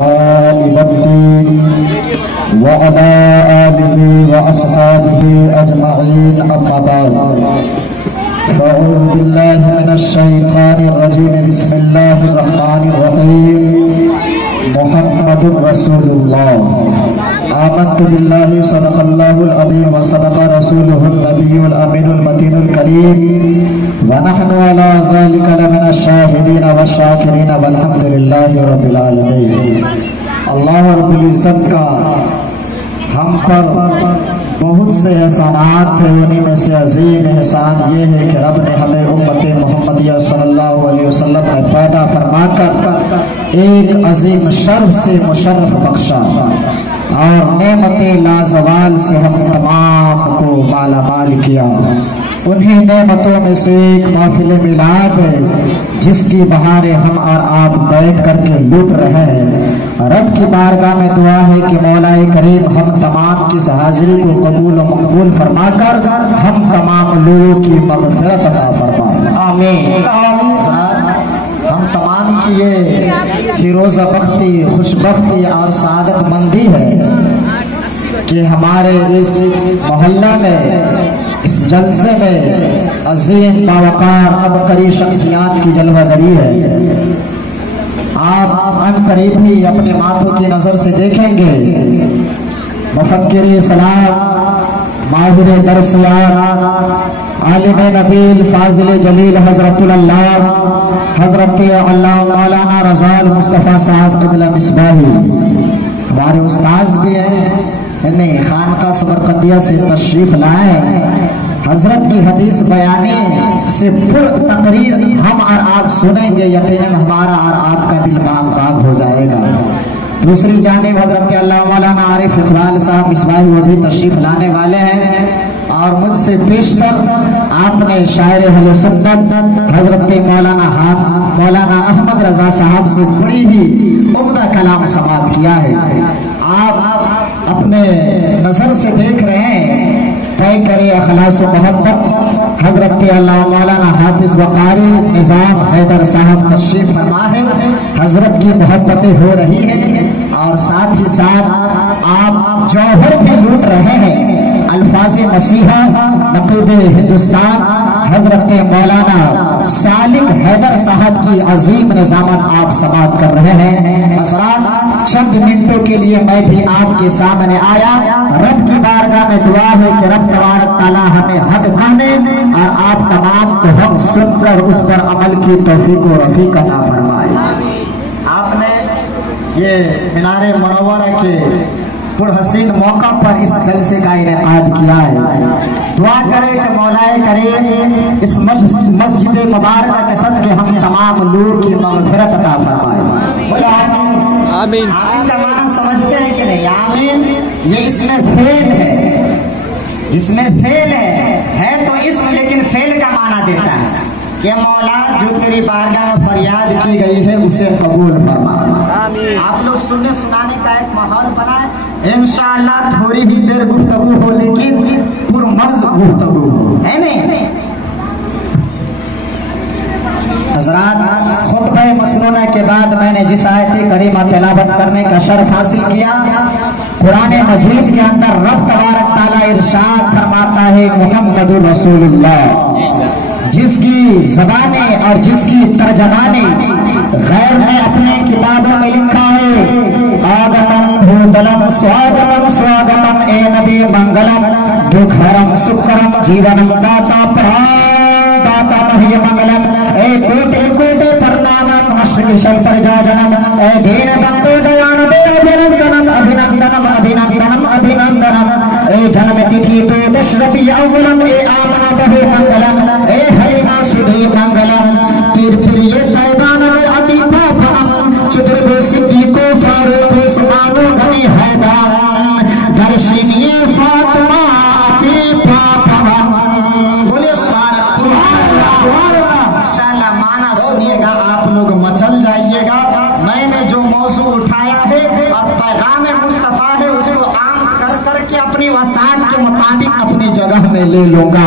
والدين وعلى آله وأصحابه أجمعين أما بعد فأعوذ بالله من الشيطان الرجيم بسم الله الرحمن الرحيم محمد رسول الله آمنت بالله صدق الله العظيم وصدق رسوله النبي الأمين المتين الكريم ونحن على ذلك لمن الشاهدين والشاكرين والحمد لله رب العالمين۔ اللہ رب العزت کا ہم پر بہت سے احسانات ہیں، انہیں میں سے عظیم احسان یہ ہے کہ رب نے ہمیں امت محمدیہ صلی اللہ علیہ وسلم میں پیدا فرما کر ایک عظیم شرف سے مشرف بخشا اور نعمت لازوال سے ہم تمام کو مالا مال کیا۔ انہیں نعمتوں میں سے ایک محفل میلاد ہے جس کی بہاریں ہم اور آپ بیٹھ کر کے لوٹ رہے ہیں۔ رب کی بارگاہ میں دعا ہے کہ مولا کریم ہم تمام کی حاضری کو قبول و مقبول فرما کر ہم تمام لوگوں کی مغفرت عطا فرمائے، آمین۔ ہم تمام کی یہ فیروزہ بختی، خوش بختی اور سعادت مندی ہے کہ ہمارے اس محلہ میں، اس جلسے میں عظیم باوقار عبقری شخصیات کی جلوہ گری ہے۔ آپ ان قریب ہی اپنے ماتھوں کی نظر سے دیکھیں گے مفکر اسلام، ماہر درسیات، عالم نبیل، فاضل جلیل حضرت اللہ حضرت اللہ مولانا رضا مصطفیٰ صاحب قبلہ مصباحی ہمارے استاذ بھی ہیں، انہیں خانقاہ سمرقندیہ سے تشریف لائے۔ حضرت کی حدیث بیانی سے پر تقریر ہم اور آپ سنیں گے، یقیناً ہمارا اور آپ کا دل باب ہو جائے گا۔ دوسری جانب حضرت اللہ مولانا عارف اقبال صاحب مصباحی وہ بھی تشریف لانے والے ہیں، اور مجھ سے پیشتر آپ نے شاعر اہل سنت حضرت مولانا احمد رضا صاحب سے بڑی ہی عمدہ کلام سماعت کیا ہے۔ آپ اپنے نظر سے دیکھ رہے ہیں، طے کرے اخلاص و محبت حضرت اللہ مولانا حافظ وقاری نظام حیدر صاحب تشریف فرما ہے۔ حضرت کی محبتیں ہو رہی ہیں اور ساتھ ہی ساتھ آپ جوہر بھی لوٹ رہے ہیں۔ الفاظ مسیحا نقیب ہندوستان حضرت مولانا سالک حیدر صاحب کی عظیم نظامت آپ سماعت کر رہے ہیں۔ حضرات چند منٹوں کے لیے میں بھی آپ کے سامنے آیا۔ رب کی بارگاہ میں دعا ہے کہ رب تبارک تعالیٰ ہمیں حق کھانے اور آپ تمام کو حق سن کر اس پر عمل کی توفیق و رفیق عطا فرمائے۔ آپ نے یہ مینار منورہ کے پرحسین موقع پر اس جلسے کا انعقاد کیا ہے۔ دعا کریں کہ مولا کریم اس مسجد مبارکہ کے صدقے ہم تمام لوگوں کی مغفرت عطا فرمائے۔ آمین۔ آمین کا معنی سمجھتے ہیں کہ نہیں؟ آمین یہ اس میں فعل ہے، اس میں فعل ہے تو اسم لیکن فعل کا معنی دیتا ہے کہ مولا جو تیری بارگاہ میں فریاد کی گئی ہے اسے قبول فرما۔ آپ لوگ سننے سنانے کا ایک ماحول بنائے، انشاءاللہ تھوڑی ہی دیر گفتگو ہو لیکن پرمغز گفتگو ہے نہیں۔ حضرات خطبہ مسنونہ کے بعد میں نے جس آیت کریمہ تلاوت کرنے کا شرف حاصل کیا، قرآن مجید کے اندر رب تبارک تعالیٰ ارشاد فرماتا ہے محمد رسول اللہ، جس کی زبانیں اور جس کی ترجمانی غیر نے اپنے کتابوں میں لکھا ہے، آگمن بھوتلم سواگمن سواگمن اے نبی منگلم دکھرم سکھرم جیونم داتا پران داتا مہی منگلم اے کوٹے کوٹے پرنامم مشتری شلتر جا جنم اے دین بندو دیان بے ابھنندنم ابھنندنم ابھنندنم ابھنندنم اے جنم تیتھی تو دشرفی اولم اے آمنا بہو منگلم اے حلیمہ سدھی منگلم تیر پریے قیدان میں عطیفہ پرم چدر بے سدھی کو فاروق سمانو گنی حیدان درشنی فاطمہ عطیفہ پرم۔ بولے سبحان اللہ، ماشاءاللہ معنی سنیے گا آپ لوگ مچل جائیے گا۔ میں نے جو موضوع اٹھایا ہے اور پیغام مصطفیٰ ہے اس کو عام کر کے اپنی وسعت کے مطابق اپنی جگہ میں لے لوں گا۔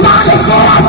40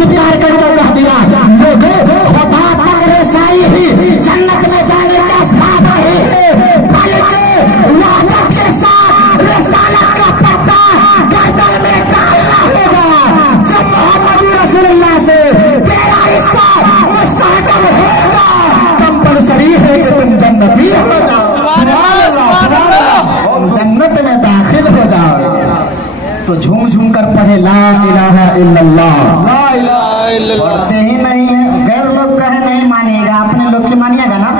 پکار کر کے کہہ دیا لوگوں خدا تک رسائی ہی جنت میں جانے کا اسباب نہیں ہے، بلکہ وحدت کے ساتھ رسالت کا پتا گردن میں ڈالنا ہوگا۔ جب محمد رسول اللہ سے تیرا رشتہ مستحکم ہوگا کمپلسری ہے کہ تم جنتی ہو جاؤ، جنت میں داخل ہو جاؤ۔ تو جھوم جھوم کر پڑھے لا الہ الا اللہ، لا الہ الا اللہ، پڑھتے ہی نہیں ہے، غیر لوگ کہے نہیں مانیے گا، اپنے لوگ کی مانیے گا نا۔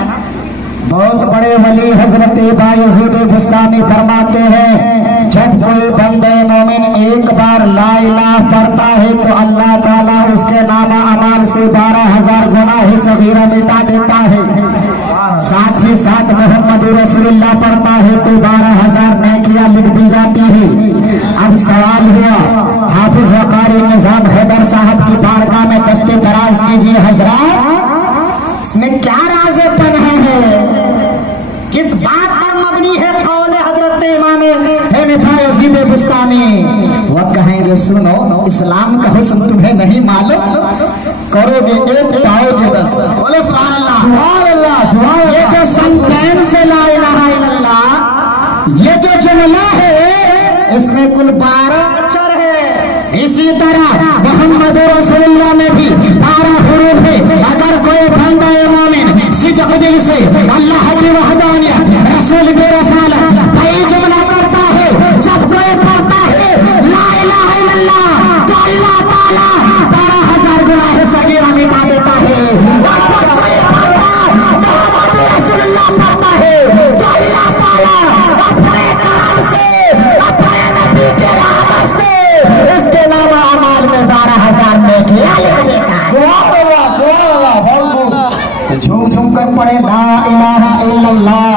بہت بڑے ولی حضرت بایزید بستامی فرماتے ہیں جب کوئی بندے مومن ایک بار لا الہ پڑھتا ہے تو اللہ تعالیٰ اس کے نامہ اعمال سے 12,000 گناہ صغیرہ مٹا دیتا ہے، ساتھ ہی ساتھ محمد رسول اللہ پڑھتا ہے تو 12,000 نیکیاں لکھ دی جاتی ہے۔ اب سوال ہوا حافظ وقاری نظام حیدر صاحب کی بارگاہ میں دست دراز کیجیے حضرات، اس میں کیا راز پنہا ہے، کس بات پر مبنی ہے قول حضرت امام بایزید بستامی؟ وہ کہیں گے سنو اسلام کا حسن تمہیں نہیں معلوم، کرو گے ایک پاؤ گے 10۔ بولو سبحان اللہ، سبحان اللہ۔ یہ جو سنتین سے لا الہ الا اللہ یہ جو جملہ ہے اس میں کل 12 اچر ہے، اسی طرح محمد رسول اللہ میں بھی 12 حروف ہے۔ اگر کوئی بندہ مومن صدق دل سے اللہ کی وحدانیت رسول کی رسالت بھائی جملہ کرتا ہے، جب کوئی پڑھتا ہے لا الہ الا اللہ تو اللہ تعالیٰ 12,000 گناہ صغیرہ مٹا دیتا ہے، اور جب کوئی بندہ محمد رسول اللہ پڑھتا ہے تو اللہ تعالیٰ اپنے کرم سے اپنے نبی کے رحمت سے اس کے نامہ اعمال میں 12,000 نیکیاں لکھ دیتا ہے۔ جھوم جھوم کر پڑھے لا الہ الا اللہ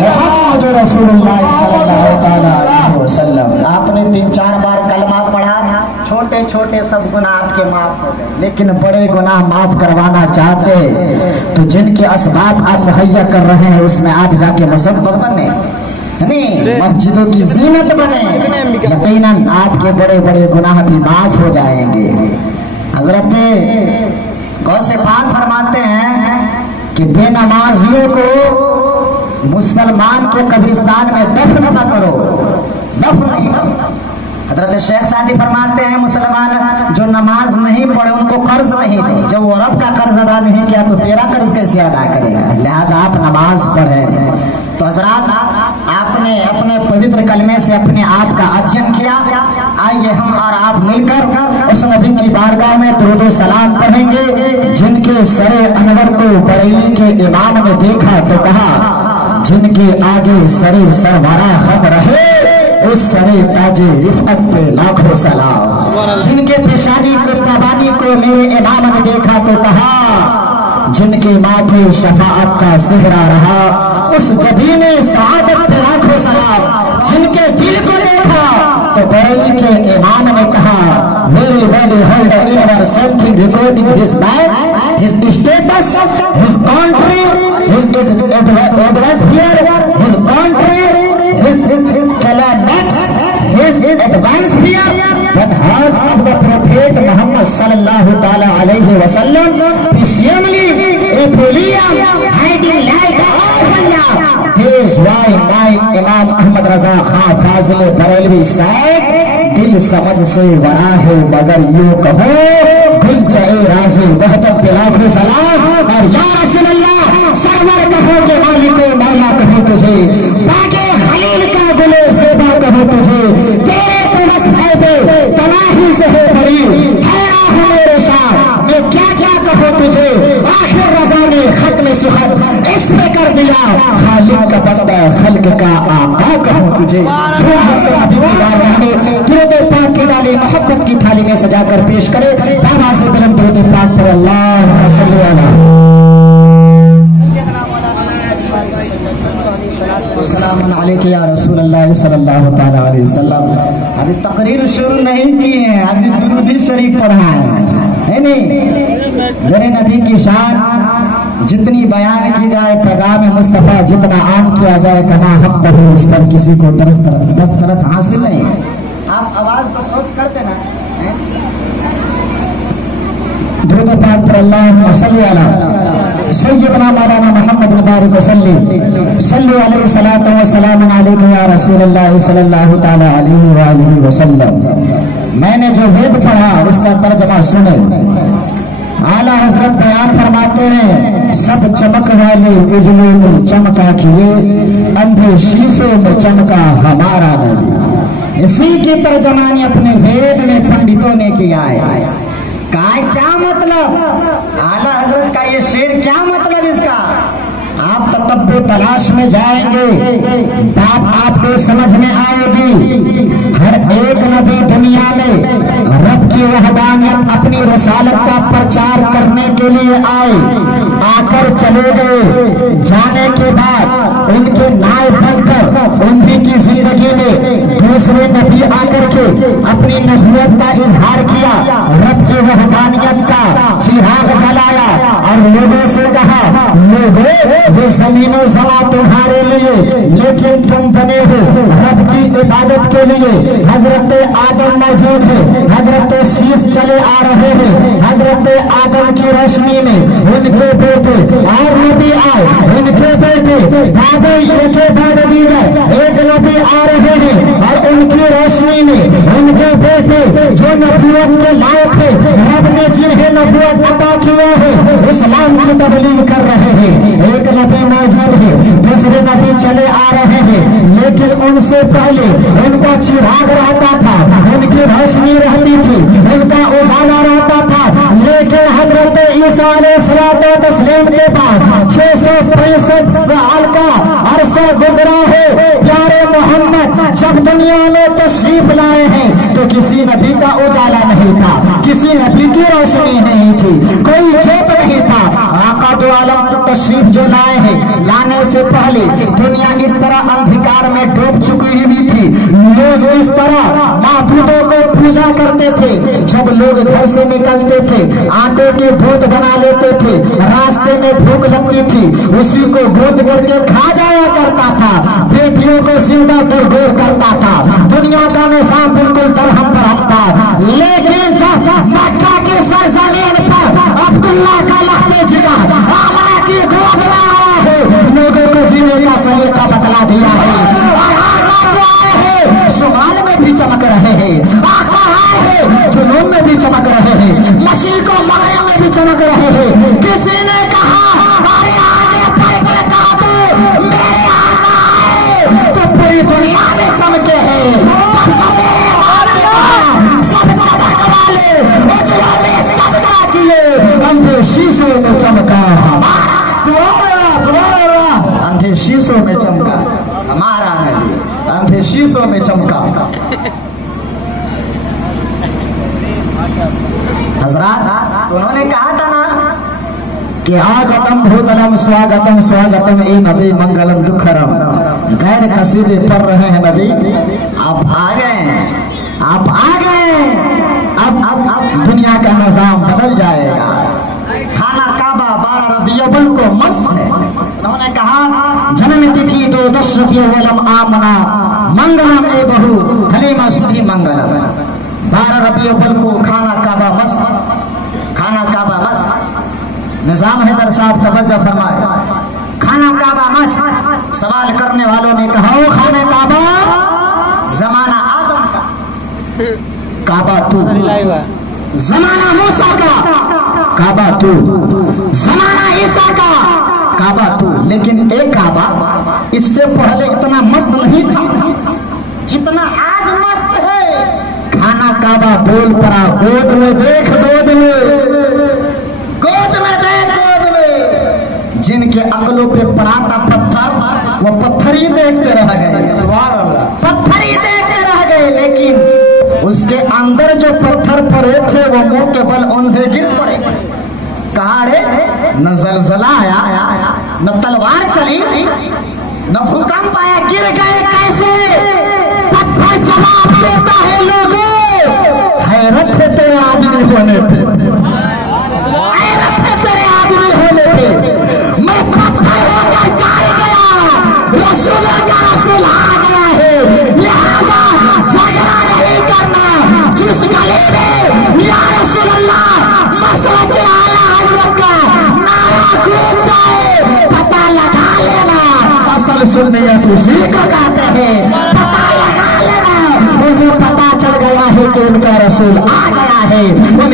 محمد رسول اللہ صلی اللہ تعالیٰ علیہ وسلم۔ آپ نے 3-4 بار کلمہ پڑھا، چھوٹے چھوٹے سب گناہ آپ کے معاف ہو گئے، لیکن بڑے گناہ معاف کروانا چاہتے تو جن کے اسباب آپ مہیا کر رہے ہیں اس میں آپ جا کے مصدق بنے، مسجدوں کی زینت بنے، یقیناً آپ کے بڑے بڑے گناہ بھی معاف ہو جائیں گے۔ حضرت غوث پاک فرماتے ہیں کہ بے نمازیوں کو مسلمان کے قبرستان میں دفن نہ کرو، دفن نہیں کرو۔ حضرت شیخ سعدی فرماتے ہیں مسلمان جو نماز نہیں پڑھے ان کو قرض نہیں دے، جب وہ رب کا قرض ادا نہیں کیا تو تیرا قرض کیسے ادا کرے گا، لہذا آپ نماز پڑھیں۔ تو حضرات آپ نے اپنے پوتر کلمے سے اپنے آپ کا ادھین کیا، آئیے ہم اور آپ مل کر اس نبی کی بارگاہ میں درود و سلام پڑھیں گے جن کے سر انور کو بریلی کے امام نے دیکھا تو کہا جن کے آگے سر سرورا خم رہے اس سر تاج رفعت پہ لاکھوں سلام، جن کے پیشانی کو تبانی کو میرے امام نے دیکھا تو کہا جن کے ماتھے شفاعت کا سہرا رہا اس جبین سعادت پہ لاکھوں سلام، جن کے دل کو دیکھا تو بریلی کے امام نے کہا میری body hold ever something recording his back, his status, his country, his atmosphere, his country, his calamities, his advancement, but heart of the Prophet Muhammad sallallahu ta'ala alayhi wa sallam, presumably a Puliyam hiding like Awliya. This is why my Imam Ahmad Raza Khan Fazil Barelvi said, دل سمجھ سے بڑا ہے مگر یوں کہو دل جائے راضی وحدت پہ لاکھوں سلام، اور یا رسول اللہ سرور کہو کہ مالک مولا کہو تجھے، باغے خلیل کا گلے زیبا کہو تجھے، تیرے تو بس عیبے تناہی سے ہے بری، ہے آہ میرے شاہ میں کیا کیا کہو تجھے، آخر رضا نے ختم سخت اس پہ کر دیا، خالق کا بندہ خلق کا آقا کہو تجھے۔ درود پاک کی ڈالی محبت کی تھالی میں سجا کر پیش کرے، بابا سے بلند درود پاک پر اللہم صلی اللہ السلام علیکم یا رسول اللہ صلی اللہ تعالیٰ علیہ وسلم۔ ابھی تقریر شروع نہیں کی ہے، ابھی درود شریف پڑھا ہے نہیں؟ میرے نبی کی شان جتنی بیان کی جائے پیغام مصطفیٰ جتنا عام کیا جائے کما حق پر اس پر کسی کو دسترس حاصل نہیں۔ آپ آواز کو سوچ کرتے نا درود پاک پر اللہم صلی علی سیدنا مولانا محمد مبارک صلی علیہ الصلوۃ والسلام علیک یا رسول اللہ صلی اللہ تعالی علیہ وآلہ وسلم۔ میں نے جو وید پڑھا اس کا ترجمہ سنے۔ اعلیٰ حضرت بیان فرماتے ہیں سب چمک والے اجلے میں چمکا کیے، اندھے شیشے میں چمکا ہمارا نبی۔ اسی کی ترجمانی اپنے وید میں پنڈتوں نے کیا ہے۔ کیا مطلب اعلیٰ حضرت کا یہ شعر، کیا مطلب اس کا؟ آپ تتبع تلاش میں جائیں گے، بات آپ کو سمجھ میں آئے گی۔ ہر ایک نبی دنیا میں رب کی وحدانیت اپنی رسالت کا پرچار کرنے کے لیے آئے، آ کر چلے گئے، جانے کے بعد ان کے نائب بن کر انہی کی زندگی میں دوسرے نبی آ کر کے اپنی نبوت کا اظہار کیا، رب کی وحدانیت کا چراغ جلایا اور لوگوں سے کہا لوگوں یہ زمین و زماں تمہارے لیے، لیکن تم بنے ہو رب کی عبادت کے لیے۔ حضرت آدم موجود ہے، حضرت شیش چلے آ رہے ہیں، حضرت آدم کی روشنی میں ان کے بیٹے اور نبی آئے، ان کے بیٹے بعد دیگر ایک نبی آ رہے ہیں اور ان کی روشنی میں ان کے بیٹے جو نبوت کے لائق ہے، رب نے جنہیں نبوت عطا کیا ہے اسلام کی تبلیغ کر رہے ہیں۔ ایک نبی موجود ہے، دوسرے نبی چلے آ رہے ہیں، لیکن ان سے پہلے ان کا چراغ رہتا تھا، ان کی روشنی رہتی تھی، ان کا اجالا رہتا تھا، لیکن حضرت عیسیٰ علیہ السلام کے بعد 665 سال کا عرصہ گزرا ہے۔ پیارے محمد جب دنیا میں تشریف لائے ہیں تو کسی نبی کا اجالا نہیں تھا، کسی نبی کی روشنی نہیں تھی، کوئی جوت نہیں تھا۔ آقا دو عالم تشریف جو لائے ہیں، لانے سے پہلے دنیا اس طرح اندھکار میں ڈوب چکی ہوئی تھی، لوگ اس طرح معبودوں کو پوجا کرتے تھے۔ جب لوگ گھر سے نکلتے تھے آٹے کے بھوت بنا لیتے تھے، راستے میں بھوک لگتی تھی اسی کو گود کر کے کھا جایا کرتا تھا، بیٹیوں کو زندہ درگور کرتا تھا، دنیا کا نظام بالکل درہم برہم تھا۔ لیکن جب مکہ کی سرزمین پر عبداللہ کا لحظے جگر آمنہ کی گود میں آیا ہے، لوگوں کو جینے کا سلیقہ بتلا دیا ہے۔ اور آقا جو آئے ہیں شمال میں بھی چمک رہے ہیں، آقا آئے ہیں جنوب میں بھی چمک رہے ہیں، مشرق و مغرب میں بھی چمک رہے ہیں۔ کسی نے کہا ارے آگے پڑھ کے کہا تو میرے آقا آئے تو پوری دنیا میں چمکے ہیں۔ سب چمک والے اجلوں میں چمکا کیے، اندھے شیشوں میں چمکا اندھے شیشوں میں چمکا ہمارا نبی، اندھے شیشوں میں چمکا۔ حضرات انہوں نے کہا تھا نا کہ آگتم بھوتلم سواگتم سواگتم اے نبی منگلم دکھرم، غیر قصیدے پڑھ رہے ہیں نبی، آپ آ گئے، آپ آ گئے، اب دنیا کا نظام بدل جائے گا۔ کھانا کعبہ 12 ربیع الاول کو مست ہے۔ انہوں نے کہا جنم تتھی 2 ربیع الاول آمنا منگلم اے بہو حلیمہ سدھی منگلم۔ 12 ربیع الاول کو کھانا کعبہ مست، کھانا کعبہ مست۔ نظام حیدر صاحب توجہ فرمائے، کھانا کعبہ مست۔ سوال کرنے والوں نے کہا او کھانا کعبہ زمانہ آدم کا کعبہ تو، زمانہ موسیٰ کا کعبہ تو، زمانہ عیسیٰ کا کعبہ تو، لیکن ایک کعبہ اس سے پہلے اتنا مست نہیں تھا جتنا آج مست ہے۔ کھانا کعبہ بول پڑا گود میں دیکھ گود میں، گود میں دیکھ گود میں۔ جن کے عقلوں پہ پڑا تھا پتھر وہ پتھر ہی دیکھتے رہ گئے، پتھر ہی دیکھتے رہ گئے، لیکن اس کے اندر جو پتھر پڑے تھے وہ منہ کے بل اندھے گر پڑے۔ کہا رے نہ زلزلہ آیا نہ تلوار چلی نہ بھوکمپ آیا، گر گئے کیسے؟ پتھر جواب دیتا ہے لوگوں، حیرت ہے تیرے آدمی ہونے پہ، حیرت ہے تیرے آدمی ہونے پہ۔ میں پتھر ہو کر جائے گیا، رسولوں کا رسول آ گیا ہے، لہذا جھگڑا نہیں کرنا۔ جس گلی میں یا رسول اللہ مسئلہ